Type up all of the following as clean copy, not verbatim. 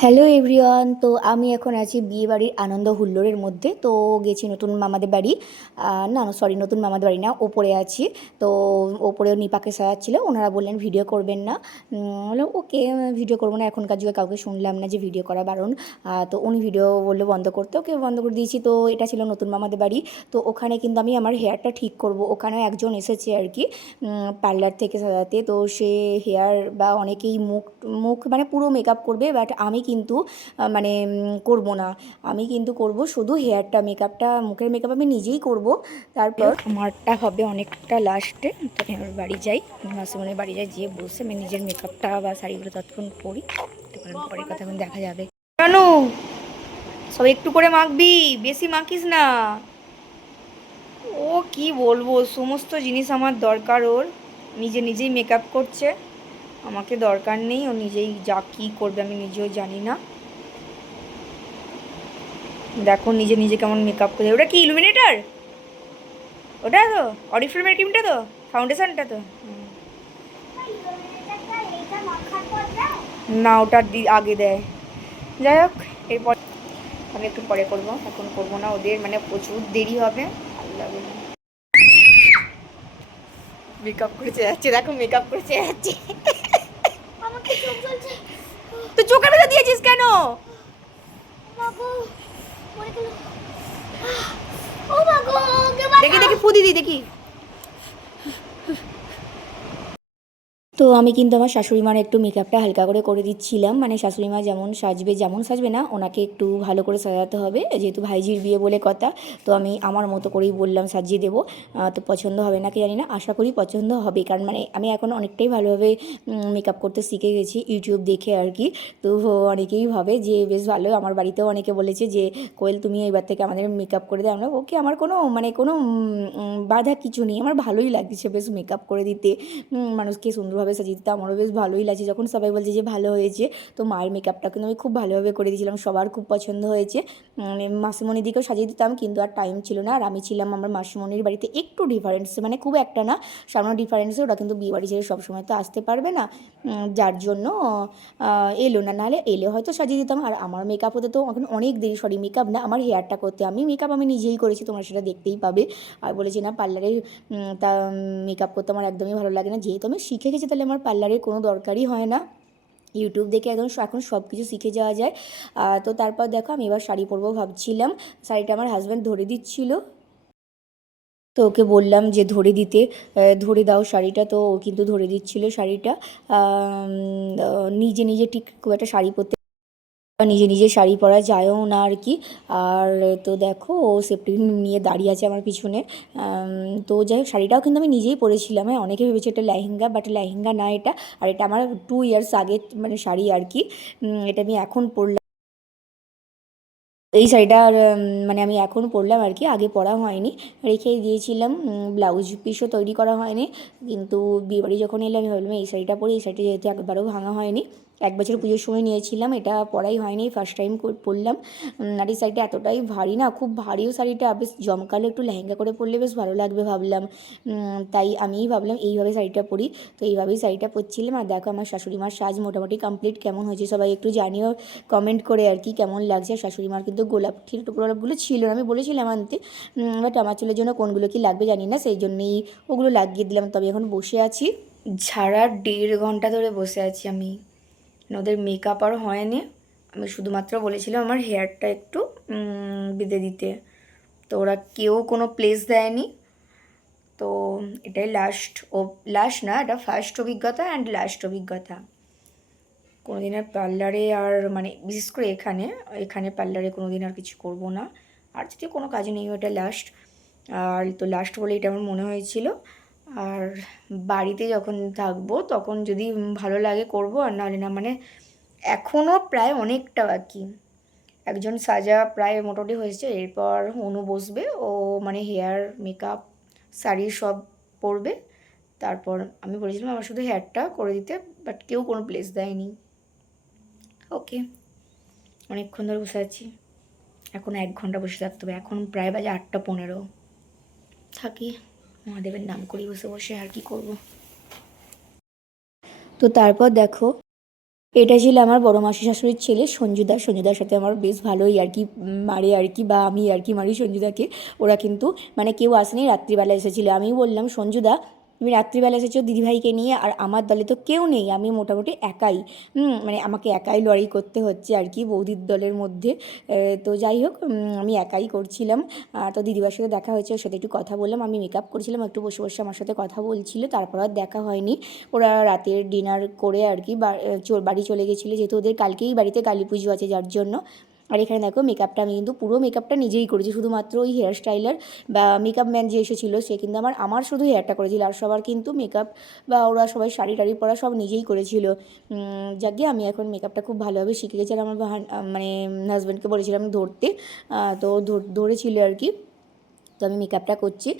Hello everyone. তো আমি এখন আছি বিয়ে বাড়ির আনন্দ হুল্লোড়ের মধ্যে। তো গেছি নতুন মামাদের বাড়ি। না না, সরি, নতুন মামাদের বাড়ি না, ওপরে আছি। তো ওপরেও নিপাকে সাজাচ্ছিল, ওনারা বললেন ভিডিও করবেন না। বললাম ওকে, ভিডিও করবো না, এখনকার যুগে কাউকে শুনলাম না যে ভিডিও করা বারণ। তো উনি ভিডিও বললো বন্ধ করতে, ওকে বন্ধ করে দিয়েছি। তো এটা ছিল নতুন মামাদের বাড়ি। তো ওখানে কিন্তু আমি আমার হেয়ারটা ঠিক করব, ওখানেও একজন এসেছে আর কি পার্লার থেকে সাজাতে। তো সে হেয়ার বা অনেকেই মুখ মুখ মানে পুরো মেকআপ করবে, বাট আমি কিন্তু মানে করব না। আমি কিন্তু করব শুধু হেয়ারটা, মেকআপটা, মুখের মেকআপ আমি নিজেই করব। তারপর আমারটা হবে অনেকটা লাস্টে। তো আমি আমার বাড়ি যাই, মাসিমণির বাড়ি যাই, যেয়ে বসে আমি নিজের মেকআপটা বা শাড়িগুলো ততক্ষণ পরি। তখন পরে কথা এখন দেখা যাবে। কেন সব একটু করে মাখবি, বেশি মাখিস না। ও কি বলবো, সমস্ত জিনিস আমার দরকার ওর। নিজে নিজেই মেকআপ করছে, আমাকে দরকার নেই। ও নিজেই যা কী করবে আমি নিজেও জানি না। দেখো নিজে নিজে কেমন মেকআপ করে। ওটা কি ইলুমিনেটার? ওটা তো অরিফ্লেমের ক্রিমটা, তো ফাউন্ডেশনটা তো না, ওটা আগে দেয়। যাই হোক, এরপর আমি একটু পরে করবো, এখন করবো না, ওদের মানে প্রচুর দেরি হবে, ভালো লাগবে না। মেকআপ করেছে যাচ্ছে, দেখো মেকআপ করেছে যাচ্ছে। তো চোখে বেঁধে দিয়েছিস কেন? দেখি দেখি ফু দিদি দেখি। তো আমি কিন্তু আমার শাশুড়ি মার একটু মেকআপটা হালকা করে করে দিচ্ছিলাম। মানে শাশুড়ি মা যেমন সাজবে, যেমন সাজবে না, ওনাকে একটু ভালো করে সাজাতে হবে, যেহেতু ভাইজির বিয়ে বলে কথা। তো আমি আমার মতো করেই বললাম সাজিয়ে দেবো। তো পছন্দ হবে না কি জানি না, আশা করি পছন্দ হবে, কারণ মানে আমি এখন অনেকটাই ভালোভাবে মেকআপ করতে শিখে গেছি ইউটিউব দেখে আর কি। তো অনেকেই ভাবে যে বেশ ভালো, আমার বাড়িতেও অনেকে বলেছে যে কোয়েল তুমি এবার থেকে আমাদের মেকআপ করে দেয়। আমরা ওকে, আমার কোনো মানে কোনো বাধা কিছু নেই, আমার ভালোই লাগছে বেশ মেকআপ করে দিতে, মানুষকে সুন্দরভাবে সাজিয়ে দিতে আমারও বেশ ভালোই লাগছে। যখন সবাই বলছে যে ভালো হয়েছে, তো মায়ের মেকআপটা কিন্তু আমি খুব ভালোভাবে করে দিয়েছিলাম, সবার খুব পছন্দ হয়েছে। মাসিমণির দিকেও সাজিয়ে দিতাম, কিন্তু আর টাইম ছিল না। আর আমি ছিলাম আমার মাসিমণির বাড়িতে, একটু ডিফারেন্স, মানে খুব একটা না, সামান্য ডিফারেন্সে। ওরা কিন্তু বিয়ে বাড়ি ছেড়ে সবসময় তো আসতে পারবে না, যার জন্য এলো না, নাহলে এলে হয়তো সাজিয়ে দিতাম। আর আমার মেকআপ হতে তো এখন অনেক দেরি, সরি মেকআপ না, আমার হেয়ারটা করতে, আমি মেকআপ আমি নিজেই করেছি, তোমরা সেটা দেখতেই পাবে। আর বলেছি না পার্লারে তা মেকআপ করতে আমার একদমই ভালো লাগে না, যেহেতু আমি শিখে গেছি তাহলে আমার পার্লারের কোনো দরকারই হয় না। ইউটিউব দেখে একদম এখন সব কিছু শিখে যাওয়া যায়। তো তারপর দেখো আমি এবার শাড়ি পরবো ভাবছিলাম, শাড়িটা আমার হাজব্যান্ড ধরে দিচ্ছিল। তো ওকে বললাম যে ধরে দিতে, ধরে দাও শাড়িটা, তো ও কিন্তু ধরে দিচ্ছিল শাড়িটা। নিজে নিজে ঠিক খুব একটা শাড়ি পরতে, নিজে নিজে শাড়ি পরা যায়ও না আর কি। আর তো দেখো ও সেফটি নিয়ে দাঁড়িয়ে আছে আমার পিছনে। তো যাই হোক, শাড়িটাও কিন্তু আমি নিজেই পরেছিলাম। হ্যাঁ, অনেকে ভেবেছে এটা লেহেঙ্গা, বাট লেহেঙ্গা না এটা। আর এটা আমার 2 ইয়ার্স আগে মানে শাড়ি আর কি। এটা আমি এখন পরলাম, এই শাড়িটার মানে আমি এখন পরলাম আর কি, আগে পরা হয়নি, রেখেই দিয়েছিলাম। ব্লাউজ পিসও তৈরি করা হয়নি, কিন্তু বিয়েবাড়ি যখন এলো আমি ভাবলাম এই শাড়িটা পরি। এই শাড়িটা যেহেতু একবারও ভাঙা হয়নি, এক বছর পুজোর সময় নিয়েছিলাম, এটা পরাই হয়নি, ফার্স্ট টাইম পরলাম। আর এই শাড়িটা এতটাই ভারী না, খুব ভারীও শাড়িটা, বেশ জমকালো, একটু লেহেঙ্গা করে পরলে বেশ ভালো লাগবে ভাবলাম। তাই আমিই ভাবলাম এইভাবে শাড়িটা পরি। তো এইভাবেই শাড়িটা পরছিলাম। আর দেখো আমার শাশুড়ি মার সাজ মোটামুটি কমপ্লিট, কেমন হয়েছে সবাই একটু জানিও কমেন্ট করে আর কি কেমন লাগছে। শাশুড়ি মার কিন্তু গোলাপ গোলাপগুলো ছিল না, আমি বলেছিলাম আনতে, বাট আমার চুলের জন্য কোনগুলো কি লাগবে জানি না, সেই জন্যেই ওগুলো লাগিয়ে দিলাম। তবে এখন বসে আছি, ঝাড়া 1.5 ঘন্টা ধরে বসে আছি আমি, ওদের মেকআপ আর হয়নি। আমি শুধুমাত্র বলেছিলাম আমার হেয়ারটা একটু বেঁধে দিতে, তো ওরা কেউ কোনো প্লেস দেয়নি। তো এটাই লাস্ট, ও লাস্ট না, এটা ফার্স্ট অভিজ্ঞতা অ্যান্ড লাস্ট অভিজ্ঞতা। কোনোদিন আর পার্লারে আর মানে বিশেষ করে এখানে এখানে পার্লারে কোনোদিন আর কিছু করব না। আর যদি কোনো কাজ নেই, ওটা লাস্ট। আর তো লাস্ট বলে এটা আমার মনে হয়েছিল। আর বাড়িতে যখন থাকবো তখন যদি ভালো লাগে করব, আর নাহলে না। মানে এখনও প্রায় অনেকটা বাকি, একজন সাজা প্রায় মোটামুটি হয়েছে, এরপর অনু বসবে, ও মানে হেয়ার মেকআপ শাড়ি সব পরবে। তারপর আমি বলেছিলাম আমার শুধু হেয়ারটা করে দিতে, বাট কেউ কোনো প্লেস দেয়নি। ওকে, অনেকক্ষণ ধরে বসে আছি, এখন 1 ঘন্টা বসে থাকতে হবে। এখন প্রায় বাজে 8টা 15, থাকি, মহাদেবের নাম করি বসে বসে, আর কি করব। তো তারপর দেখো এটা ছিল আমার বড় মাসি শাশুড়ির ছেলে সঞ্জুদা। সঞ্জুদার সাথে আমার বেশ ভালোই আর কি মারে আর কি, বা আমি আর কি মারি সঞ্জুদাকে। ওরা কিন্তু মানে কেউ আসেনি, রাত্রিবেলা এসেছিলো। আমি বললাম, সঞ্জুদা তুমি রাত্রিবেলা এসেছো দিদিভাইকে নিয়ে, আর আমার দলে তো কেউ নেই, আমি মোটামুটি একাই, মানে আমাকে একাই লড়াই করতে হচ্ছে আর কি বৌদির দলের মধ্যে। তো যাই হোক, আমি একাই করছিলাম। তো দিদিভাইয়ের সাথে দেখা হয়েছে, ওর সাথে একটু কথা বললাম। আমি মেকআপ করছিলাম, একটু বসে বসে আমার সাথে কথা বলছিল, তারপর আর দেখা হয়নি। ওরা রাতের ডিনার করে আর কি বাড়ি চলে গেছিলো, যেহেতু ওদের কালকেই বাড়িতে কালী পুজো আছে যার জন্য। আর এখানে দেখো মেকআপটা আমি কিন্তু পুরো মেকআপটা নিজেই করেছি, শুধুমাত্র ওই হেয়ার স্টাইলার বা মেকআপ ম্যান যে এসেছিলো সে কিন্তু আমার শুধু হেয়ারটা করেছিল, আর সবার কিন্তু মেকআপ বা ওরা সবাই শাড়ি টাড়ি পরা সব নিজেই করেছিল। যাকে আমি এখন মেকআপটা খুব ভালোভাবে শিখে গেছি। আর আমার মানে হাজব্যান্ডকে বলেছিলাম ধরতে, তো ধরেছিল আর কি। তো আমি মেকআপটা করছি।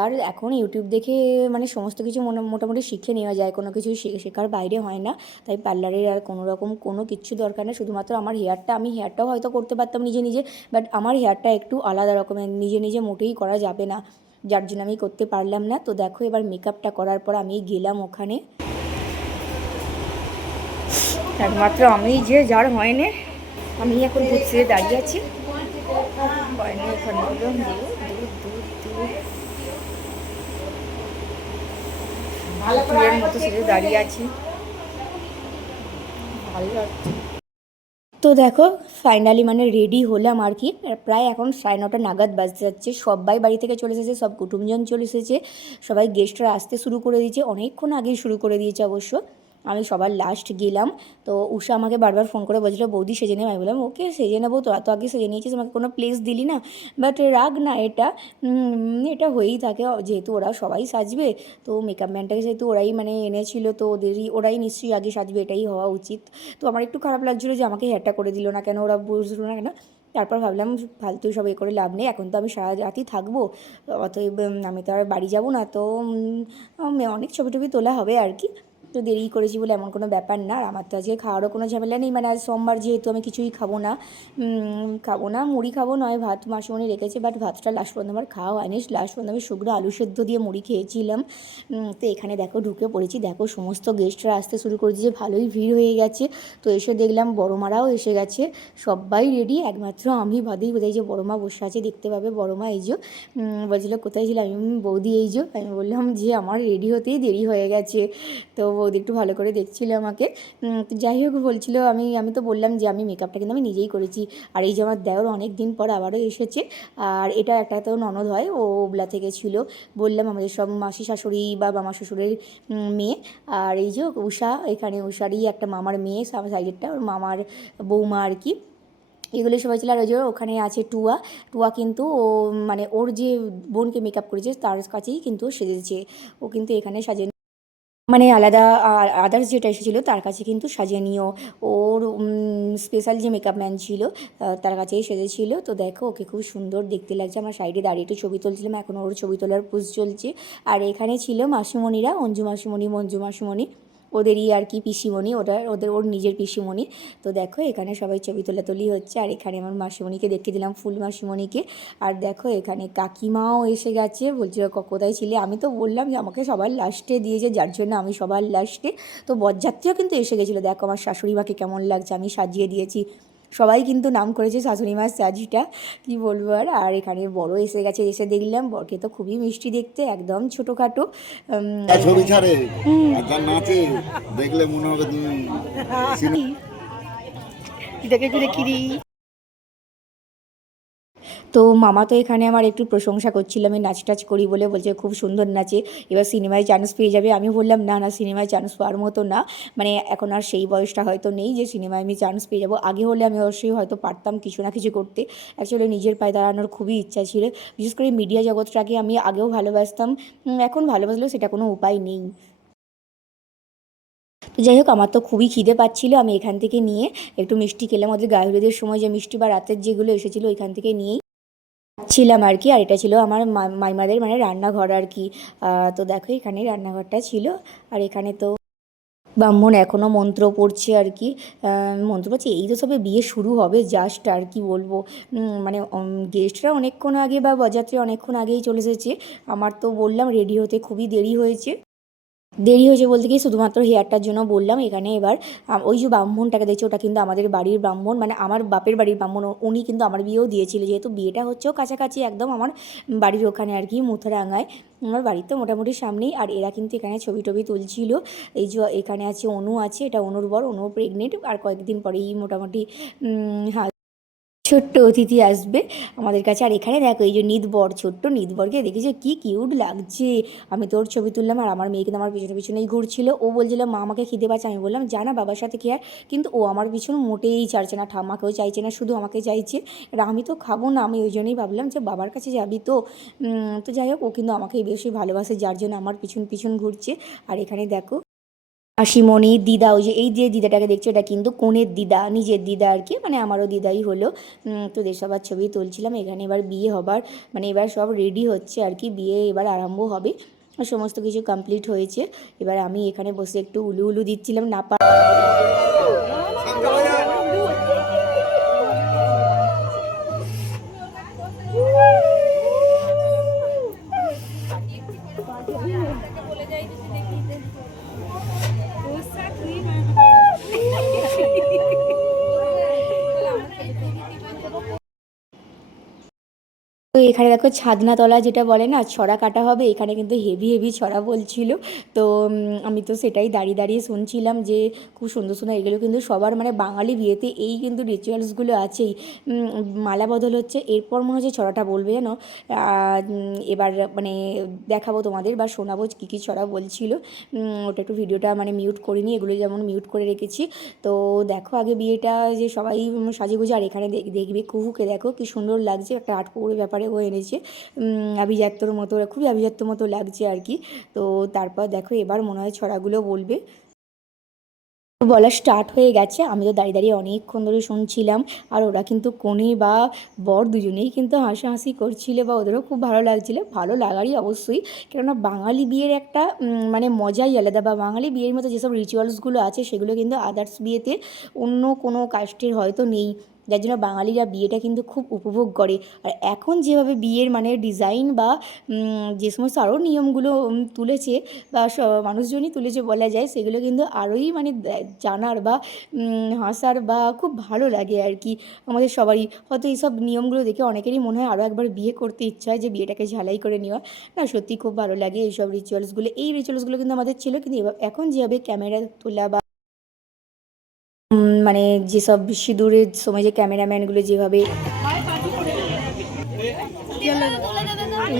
আর এখন ইউটিউব দেখে মানে সমস্ত কিছু মোটামুটি শিখে নেওয়া যায়, কোনো কিছু শেখার বাইরে হয় না। তাই পার্লারের আর কোনো রকম কোনো কিচ্ছু দরকার নেই, শুধুমাত্র আমার আমি হেয়ারটাও হয়তো করতে পারতাম নিজে নিজে, বাট আমার হেয়ারটা একটু আলাদা রকমের, নিজে নিজে মোটেই করা যাবে না, যার জন্য আমি করতে পারলাম না। তো দেখো এবার মেকআপটা করার পর আমি গেলাম ওখানে, একমাত্র আমি যে যার হয়নি, আমি এখন ঘুরতে দাঁড়িয়ে আছি হয়নি ওখানে হলো দূরের মতো সেজে দাঁড়িয়ে আছি, ভালো লাগছে। তো দেখো ফাইনালি মানে রেডি হলাম আর কি, প্রায় এখন 9:30 নাগাদ বাজতে যাচ্ছে। সবাই বাড়ি থেকে চলে এসেছে, সব কুটুমজন চলে এসেছে, সবাই গেস্টরা আসতে শুরু করে দিয়েছে, অনেকক্ষণ আগেই শুরু করে দিয়েছে অবশ্য। আমি সবার লাস্ট গেলাম। তো উষা আমাকে বারবার ফোন করে বলছিল বৌদি সেজে নেবে, আমি বললাম ওকে সেজে নেবো, তো এত আগে সেজে নিয়েছিস, আমাকে কোনো প্লেস দিলি না। বাট রাগ না, এটা হয়েই থাকে, যেহেতু ওরা সবাই সাজবে, তো মেকআপ ম্যানটাকে যেহেতু ওরাই মানে এনেছিল, তো ওরাই নিশ্চয়ই আগে সাজবে, এটাই হওয়া উচিত। তো আমার একটু খারাপ লাগছিলো যে আমাকে হেয়ারটা করে দিল না কেন, ওরা বুঝলো না কেন। তারপর ভাবলাম ফালতু সব এ করে লাভ নেই, এখন তো আমি সারা রাতই থাকবো, অতএব আমি তো আর বাড়ি যাব না, তো অনেক ছবি টবি তোলা হবে আর কি। তো দেরি করেছি বলে এমন কোনো ব্যাপার না। আর আমার তো আজকে খাওয়ারও কোনো ঝামেলা নেই, মানে আজ সোমবার যেহেতু আমি কিছুই খাবো না, মুড়ি খাবো নয় ভাত মাসিমণি রেখেছে, বাট ভাতটা লাস্ট পর্যন্ত আমার খাওয়া হয়নি, লাস্ট পর্যন্ত আমি শুকনো আলু সেদ্ধ দিয়ে মুড়ি খেয়েছিলাম। তো এখানে দেখো ঢুকে পড়েছি, দেখো সমস্ত গেস্টরা আসতে শুরু করে দিয়েছে, ভালোই ভিড় হয়ে গেছে। তো এসে দেখলাম বড় মারাও এসে গেছে, সবাই রেডি, একমাত্র আমি বাদেই বোধহয়, যে বড় মা বসে আছে দেখতে পাবে, বড় মা এই যে বলছিল কোথায় ছিল, আমি বৌদি এই যে, আমি বললাম যে আমার রেডি হতেই দেরি হয়ে গেছে। তো বৌদি একটু ভালো করে দেখছিল আমাকে। তো যাই হোক বলছিল, আমি তো বললাম যে আমি মেকআপটা কিন্তু আমি নিজেই করেছি। আর এই যে আমার দেওর অনেক দিন পর আবারও এসেছে, আর এটা একটা তো ননদ হয়, ও ওবলা থেকে ছিল, বললাম আমাদের সব মাসি শাশুড়ি বা মামা শ্বশুরের মেয়ে। আর এই যে উষা, এখানে উষারই একটা মামার মেয়ে, সাইডেরটা ওর মামার বৌমা আর কি, এগুলো সবাই ছিল। আর ওই যে ওখানে আছে টুয়া, টুয়া কিন্তু ও মানে ওর যে বোনকে মেকআপ করেছে তার কাছেই কিন্তু সেজেছে, ও কিন্তু এখানে সাজে মানে আলাদা, আদার্স যেটা এসেছিলো তার কাছে কিন্তু সাজেনিও, ওর স্পেশাল যে মেকআপ ম্যান ছিল তার কাছেই সেজেছিল। তো দেখো ওকে খুব সুন্দর দেখতে লাগছে, আমার সাইডে দাঁড়িয়ে একটু ছবি তুলছিলাম, এখন ওর ছবি তোলার পুজ চলছে। আর এখানে ছিল মাসিমণিরা, অঞ্জু মাসিমণি, মঞ্জু মাসিমণি, ওদেরই আর কি পিসিমণি, ওর নিজের পিসিমণি। তো দেখো এখানে সবাই ছবি তোলাতুলি হচ্ছে, আর এখানে আমার মাসিমণিকে দেখিয়ে দিলাম, ফুল মাসিমণিকে। আর দেখো এখানে কাকিমাও এসে গেছে, বলছিল কোথায় ছিলে, আমি তো বললাম যে আমাকে সবার লাস্টে দিয়েছে, যার জন্য আমি সবার লাস্টে। তো বরযাত্রীও কিন্তু এসে গেছিলো, দেখো আমার শাশুড়ি মাকে কেমন লাগছে, আমি সাজিয়ে দিয়েছি, সবাই কিন্তু নাম করেছে শাশুড়ি মার সাজিটা, কী বলবো। আর এখানে বড় এসে গেছে, এসে দেখলাম বরকে তো খুবই মিষ্টি দেখতে, একদম ছোটোখাটো, ছবি ছাড়ে আর যার নাচে দেখলে মনে হবে তুমি দেখে দেখি। তো মামা তো এখানে আমার একটু প্রশংসা করছিল, আমি নাচ টাচ করি বলে, বলছে খুব সুন্দর নাচে, এবার সিনেমায় চান্স পেয়ে যাবে। আমি বললাম না না, সিনেমায় চান্স পাওয়ার মতো না, মানে এখন আর সেই বয়সটা হয়তো নেই যে সিনেমায় আমি চান্স পেয়ে যাবো, আগে হলে আমি অবশ্যই হয়তো পারতাম কিছু না কিছু করতে। অ্যাকচুয়ালি নিজের পায়ে দাঁড়ানোর খুবই ইচ্ছা ছিল, বিশেষ করে মিডিয়া জগৎটাকে আমি আগেও ভালোবাসতাম, এখন ভালোবাসলেও সেটা কোনো উপায় নেই। তো যাই হোক আমার তো খুবই খিদে পাচ্ছিলো, আমি এখান থেকে নিয়ে একটু মিষ্টি খেলাম, ওদের গায়ে হলুদের সময় যে মিষ্টি বা রাতের যেগুলো এসেছিলো ওইখান থেকে নিয়েই ছিলাম আর কি। আর এটা ছিল আমার মাইমাদের মানে রান্নাঘর আর কি। তো দেখো এখানে রান্নাঘরটা ছিল, আর এখানে তো ব্রাহ্মণ এখনও মন্ত্র পড়ছে আর কি, মন্ত্র পড়ছে, এই তো সবে বিয়ে শুরু হবে জাস্ট, আর কি বলবো। মানে গেস্টরা অনেকক্ষণ আগে বা বরযাত্রী অনেকক্ষণ আগেই চলে এসেছে, আমার তো বললাম রেডি হতে খুবই দেরি হয়েছে। দেরি হয়েছে বলতে কি শুধুমাত্র হেয়ারটার জন্য বললাম। এখানে এবার ওই যে ব্রাহ্মণটাকে দেখছি ওটা কিন্তু আমাদের বাড়ির ব্রাহ্মণ, মানে আমার বাপের বাড়ির ব্রাহ্মণ। উনি কিন্তু আমার বিয়েও দিয়েছিল, যেহেতু বিয়েটা হচ্ছেও কাছাকাছি একদম আমার বাড়ির ওখানে আর কি, মুথারাঙ্গায়। আমার বাড়ির তো মোটামুটি সামনেই। আর এরা কিন্তু এখানে ছবি টবি তুলছিল। এই যে এখানে আছে অনু, আছে এটা অনুর বর, অনু প্রেগনেন্ট, আর কয়েকদিন পরেই মোটামুটি ছোট্ট অতিথি আসবে আমাদের কাছে। আর এখানে দেখো এই যে নিদবর, ছোট্ট নিদবরকে দেখেছো কি কিউট লাগছে। আমি তোর ছবি তুললাম আর আমার মেয়ে কিন্তু আমার পিছনে পিছনেই ঘুরছিল। ও বলছিল মা আমাকে খিদে পাচ্ছে, আমি বললাম জানা বাবার সাথে কি আর, কিন্তু ও আমার পিছনে মোটেই চাইছে না, ঠাম্মাকেও চাইছে না, শুধু আমাকে চাইছে। আর আমি তো খাবো না, আমি ওই জন্যই ভাবলাম যে বাবার কাছে যাবি তো। তো যাই হোক, ও কিন্তু আমাকেই বেশি ভালোবাসে, যার জন্য আমার পিছন পিছন ঘুরছে। আর এখানে দেখো মাসিমণি, দিদা, ওই যে এই যে দিদাটাকে দেখছো এটা কিন্তু কনের দিদা, নিজের দিদা আর কি, মানে আমারও দিদাই হলো। তো সবার ছবি তুলছিলাম। এখানে এবার বিয়ে হবার মানে এবার সব রেডি হচ্ছে আর কি, বিয়ে এবার আরম্ভ হবে। সমস্ত কিছু কমপ্লিট হয়েছে। এবার আমি এখানে বসে একটু উলু উলু দিচ্ছিলাম না। তো এখানে দেখো ছাদনাতলা যেটা বলে না, ছড়া কাটা হবে, এখানে কিন্তু হেভি হেভি ছড়া বলছিল। তো আমি তো সেটাই দাঁড়িয়ে দাঁড়িয়ে শুনছিলাম যে খুব সুন্দর সুন্দর। এগুলো কিন্তু সবার মানে বাঙালি বিয়েতে এই কিন্তু রিচুয়ালসগুলো আছেই। মালা বদল হচ্ছে, এরপর মনে হচ্ছে ছড়াটা বলবে যেন। এবার মানে দেখাবো তোমাদের বা শোনাবো কী কী ছড়া বলছিল। ওটা একটু ভিডিওটা মানে মিউট করিনি, এগুলো যেমন মিউট করে রেখেছি। তো দেখো আগে বিয়েটা যে সবাই সাজেগুজে। আর এখানে দেখবে কুহুকে দেখো কি সুন্দর লাগছে, একটা আটপৌরের ব্যাপারে ও এনেছে, আভিজাত্যর মতো, খুবই আভিজাত্য মতো লাগছে আর কি। তো তারপর দেখো এবার মনে হয় ছড়াগুলো বলবে। বলা স্টার্ট হয়ে গেছে। আমি তো দাঁড়িয়ে দাঁড়িয়ে অনেকক্ষণ ধরে শুনছিলাম। আর ওরা কিন্তু কনে বা বর দুজনেই কিন্তু হাসাহাসি করছিল, বা ওদেরও খুব ভালো লাগছিল, ভালো লাগারই অবশ্যই। কেননা বাঙালি বিয়ের একটা মানে মজাই আলাদা, বা বাঙালি বিয়ের মতো যেসব রিচুয়ালসগুলো আছে সেগুলো কিন্তু আদার্স বিয়েতে অন্য কোনো কাস্টের হয়তো নেই, যার জন্য বাঙালিরা বিয়েটা কিন্তু খুব উপভোগ করে। আর এখন যেভাবে বিয়ের মানে ডিজাইন বা যে সমস্ত আরও নিয়মগুলো তুলেছে বা মানুষজনই তুলেছে বলা যায়, সেগুলো কিন্তু আরোই মানে জানার বা হাসার বা খুব ভালো লাগে আর কি আমাদের সবারই। হয়তো এইসব নিয়মগুলো দেখে অনেকেরই মনে হয় আরও একবার বিয়ে করতে ইচ্ছা হয়, যে বিয়েটাকে ঝালাই করে নেওয়া। না সত্যি খুব ভালো লাগে এইসব রিচুয়ালসগুলো। এই রিচুয়ালসগুলো কিন্তু আমাদের ছিল, কিন্তু এখন যেভাবে ক্যামেরা তোলা বা মানে যেসব সিঁদুরের সময় যে ক্যামেরাম্যানগুলো যেভাবে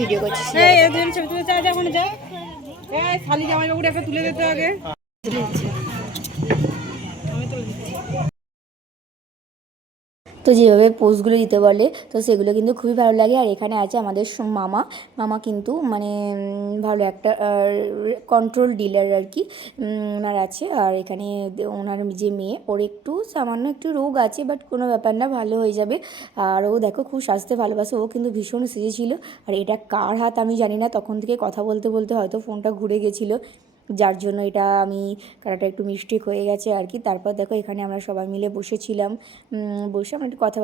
ভিডিও করছে, তুলে দিতে আগে। তো যেভাবে পোস্টগুলো দিতে বলে তো সেগুলো কিন্তু খুবই ভালো লাগে। আর এখানে আছে আমাদের মামা। মামা কিন্তু মানে ভালো একটা কন্ট্রোল ডিলার আর কি ওনার আছে। আর এখানে ওনার যে মেয়ে, ওর একটু সামান্য একটু রোগ আছে, বাট কোনো ব্যাপার না, ভালো হয়ে যাবে। আর ও দেখো খুব সাজতে ভালোবাসে, ও কিন্তু ভীষণ সেজেছিল। আর এটা কার হাত আমি জানি না, তখন থেকে কথা বলতে বলতে হয়তো ফোনটা ঘুরে গেছিলো, যার জন্য এটা আমি কারাটা একটু মিস্টেক হয়ে গেছে আর কি। তারপর দেখো এখানে আমরা সবাই মিলে বসেছিলাম, বসে আমরা একটু কথা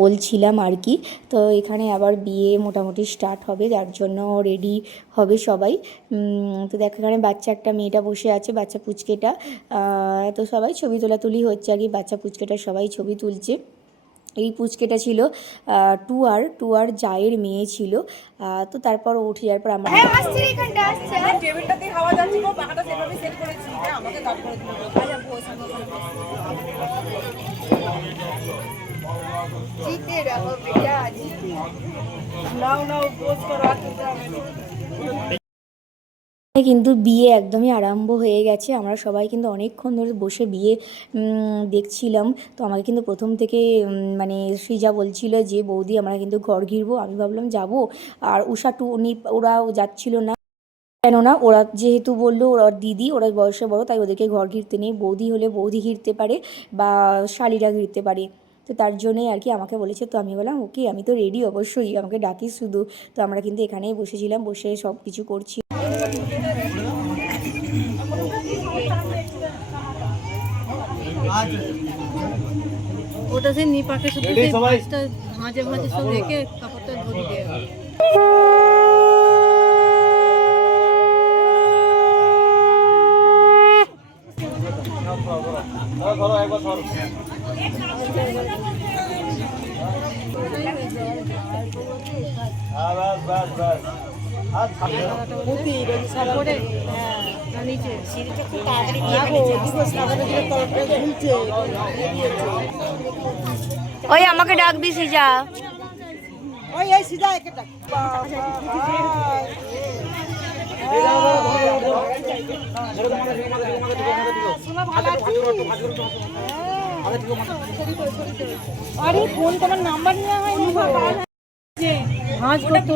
বলছিলাম আর কি। তো এখানে আবার বিয়ে মোটামুটি স্টার্ট হবে, যার জন্য রেডি হবে সবাই। তো দেখো এখানে বাচ্চা একটা মেয়েটা বসে আছে, বাচ্চা পুচকেটা। তো সবাই ছবি তোলাতুলি হচ্ছে আর কি, বাচ্চা পুচকেটা সবাই ছবি তুলছে। এই পুচকেটা ছিল টুয়ার জায়ের মেয়ে ছিল। তো তারপর ও উঠে যাওয়ার পর আমরা কিন্তু বিয়ে একদমই আরম্ভ হয়ে গেছে। আমরা সবাই কিন্তু অনেকক্ষণ ধরে বসে বিয়ে দেখছিলাম। তো আমাকে কিন্তু প্রথম থেকে মানে সৃজা বলছিল যে বৌদি আমরা কিন্তু ঘর ঘিরবো। আমি ভাবলাম যাব, আর উষা টুনি ওরাও যাচ্ছিল না, কেননা ওরা যেহেতু বললো ওরা দিদি, ওরা বয়সে বড়, তাই ওদেরকে ঘর ঘিরতে নেই। বৌদি হলে বৌদি ঘিরতে পারে বা শালিরা ঘিরতে পারে। তো তার জন্যই আর কি আমাকে বলেছে। তো আমি বললাম ওকে, আমি তো রেডি, অবশ্যই আমাকে ডাকিস শুধু। তো আমরা কিন্তু এখানেই বসেছিলাম, বসে সব কিছু করছি। ওটা সে নিপাকে শুধু ভাঁজে ভাঁজে সব রেখে কাপড়টা ধরে দেওয়া। করে হ্যাঁ না নিচে ওই আমাকে ডাকবি সিজা। ওই এই সিধা একে ডাক আরে ফোন তোমার নাম্বার নেওয়া হয়নি ভাঁজ করতে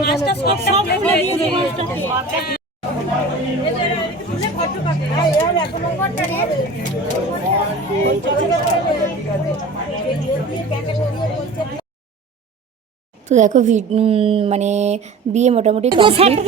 তো দেখো মানে বিয়ে মোটামুটি কমপ্লিট।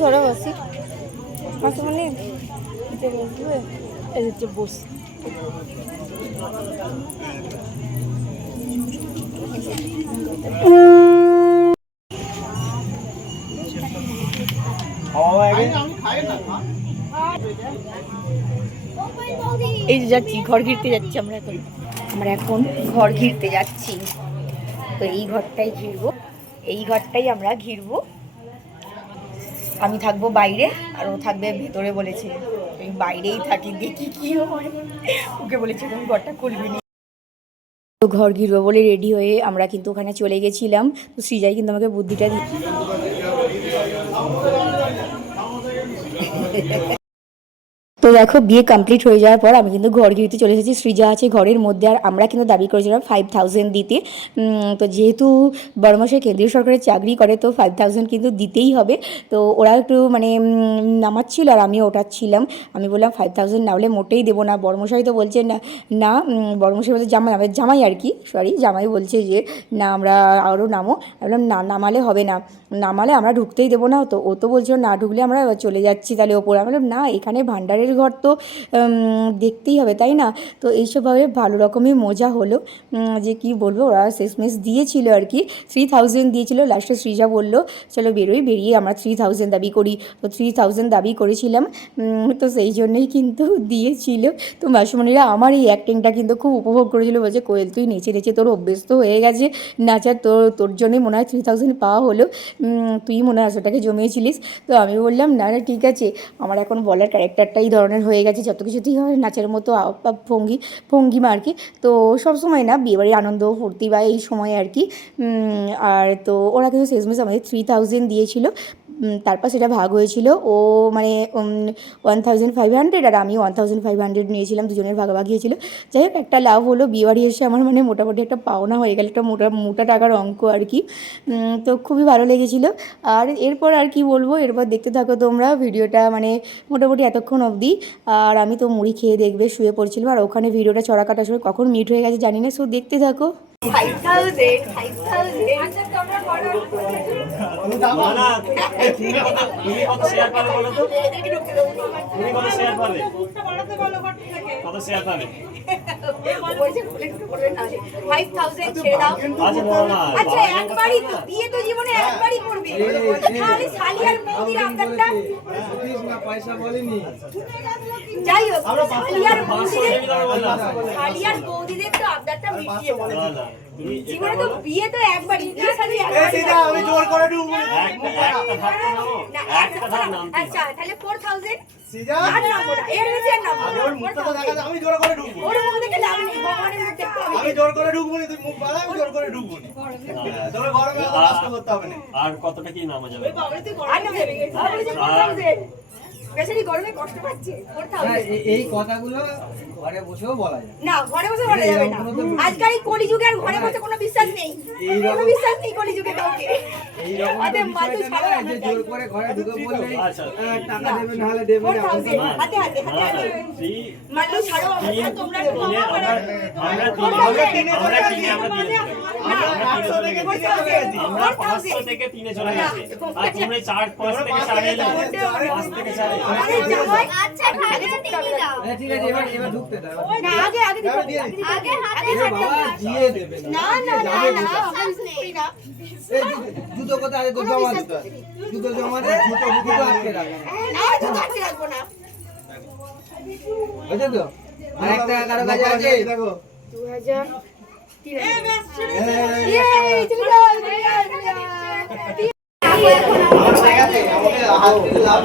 ঝড়ে বসি মাসে মানে বসবে বস এই যে যাচ্ছি ঘর ঘিরতে যাচ্ছি আমরা এখন ঘর ঘিরতে যাচ্ছি। তো এই ঘরটাই ঘিরবো, এই ঘরটাই আমরা ঘিরবো। আমি থাকবো বাইরে আর ও থাকবে ভেতরে বলেছে। এই বাইরেই থাকি, দেখি কি হয়। ওকে বলেছে তুমি ঘরটা খুলবি না। তো ঘর ঘিরবো বলে রেডি হয়ে আমরা কিন্তু ওখানে চলে গেছিলাম। তো সৃজাই কিন্তু আমাকে বুদ্ধিটা তো দেখো বিয়ে কমপ্লিট হয়ে যাওয়ার পর আমি কিন্তু ঘর ঘিরতে চলে এসেছি। সৃজা আছে ঘরের মধ্যে আর আমরা কিন্তু দাবি করেছিলাম 5000 দিতে। তো যেহেতু বড়মাসে কেন্দ্রীয় সরকারের চাকরি করে তো 5000 কিন্তু দিতেই হবে। তো ওরা একটু মানে নামাচ্ছিল আর আমিও ওঠাচ্ছিলাম। আমি বললাম 5000 না হলে মোটেই দেবো না। বড়মশাই তো বলছে না বড়মশাই বলছে জামাই আর কি জামাই বলছে যে না আমরা আরও নামো। আমি বললাম না নামালে হবে না, নামালে আমরা ঢুকতেই দেবো না। তো ও তো বলছিল না ঢুকলে আমরা চলে যাচ্ছি তাহলে ওপরে। আমি বললাম না এখানে ভান্ডারের ঘর তো দেখতেই হবে তাই না। তো এইসবভাবে ভালো রকমই মজা হলো যে কি বলবো। ওরা শেষমেশ দিয়েছিল আর কি 3000 দিয়েছিল। লাস্টে সৃজা বললো চলো বেরিয়ে আমরা 3000 দাবি করি। তো 3000 দাবি করেছিলাম। তো সেই জন্যই কিন্তু দিয়েছিল। তো মাসুমণিরা আমার এই অ্যাক্টিংটা কিন্তু খুব উপভোগ করেছিল। বলছে কোয়েল তুই নেচে নেচে তোর অভ্যস্ত হয়ে গেছে নাচার, তোর জন্যই মনে হয় 3000 পাওয়া হলো, তুই মনে হয় ওটাকে জমিয়েছিলিস। তো আমি বললাম না ঠিক আছে, আমার এখন বলার ক্যারেক্টারটাই ধরনের হয়ে গেছে, যত কিছুতেই হয় নাচের মতো ভঙ্গিমা আর কি। তো সবসময় না বিয়েবাড়ির আনন্দ ফুর্তি বা এই সময় আর কি। আর তো ওরা কিন্তু শেষমেশ আমাদের 3000 দিয়েছিল। তারপর সেটা ভাগ হয়েছিল। ও মানে 1500 আর আমি 1500 নিয়েছিলাম, দুজনের ভাগাভাগি হয়েছিল। যাই হোক একটা লাভ হলো, বিয়েবাড়ি এসে আমার মানে মোটামুটি একটা পাওনা হয়ে গেল, একটা মোটা টাকার অঙ্ক আর কি। তো খুবই ভালো লেগেছিলো। আর এরপর আর কি বলবো, এরপর দেখতে থাকো তোমরা ভিডিওটা, মানে মোটামুটি এতক্ষণ অবধি। আর আমি তো মুড়ি খেয়ে দেখবে শুয়ে পড়ছিলাম, আর ওখানে ভিডিওটা চড়া কাটার সময় কখন মিট হয়ে গেছে জানি না। সো দেখতে থাকো। 5000 আচ্ছা তোমরা বলো না তুমি কত শেয়ার পাবে বলো তো, তুমি কত শেয়ার পাবে বাড়াতে বলো কত শেয়ার পাবে বলছে বলে না 5000 ছেড়ে দাও। আচ্ছা একবারই তো বিয়ে, তো জীবনে একবারই করবে, খালি শালি আর বৌদির আমদারটা না পয়সা বলিনি। যাই হোক শালি আর বৌদিদের তো আমদারটা মিটিয়ে বলো। জীবনে তো বিয়ে তো একবারই, বিয়ে শাদী এই একবারই সিধা হয়। আমি জোর করে ঢুকবো না। না, আচ্ছা তাহলে 4000 সিধা আর নামবো না, এর বেশি আর নামবো আগে না। ওর মুখটা তো দেখা যায়, আমি জোর করে ঢুকবো। ওর মুখ দেখে লাভ নেই, ভগবানের মুখ দেখতে হবে। আমি জোর করে ঢুকবো না, তুই মুখ বাড়া, আমি জোর করে ঢুকবো না। তোর গরমে এত কষ্ট করতে হবে না। আর কতটা কি নামা যাবে? আর নামবে না, আর বলেছে 4000 বেচারি গরমে কষ্ট পাচ্ছে 4000 এই কথাগুলো ঘরে বসেও বলা যায়। না, ঘরে বসে বলা যাবে না। আজকাল এই কলিযুগে আর ঘরে বসে কোনো বিশ্বাস নেই, কোনো বিশ্বাস নেই কলিযুগে কাউকে। এইরকম আরে তো মাথা বিষয়টা ছাড়ো না আমরা যে যাই। জোর করে ঘরে ঢুকে বললেই আচ্ছা। টাকা দেবে না হলে দেবে না। 4000 হাতে হাতে হাতে হাতে। মাল্লু ছাড়ো আমরা, তোমরা একটু তিনে ক্ষমা করো। আমরা তিনে আমরা দিয়ে দেবো। না, আমরা 800 থেকে 3 চলে গেছি। আমরা 500 থেকে 3 চলে গেছি। আর তোমরা 4 5 থেকে 4 এলে 5 থেকে 4 আরে জামাই, আচ্ছা ভাগে দিয়ে দাও ঠিক আছে, এবার ঢুকতে দাও। না আগে আগে দিতে হবে, আগে দিতে হবে। আগে হাতে আগে হাতে বাবা দিয়ে দেবে না। না না না না, আমরা বুঝতেই না। এই জুতো কোথায় আছে? তো জমা দিতে হবে। জুতো জমা দে, জুতো আটকে রাখ। না, জুতো আটকে রাখবো না। বুঝছো তো? আর একটা কারো কাছে আছে? দেখো 2000 ইয়ে চলে যাও, চলে যাও, চলে যাও। আমার হয়ে গেছে, আমাকে হাত থেকে লাভ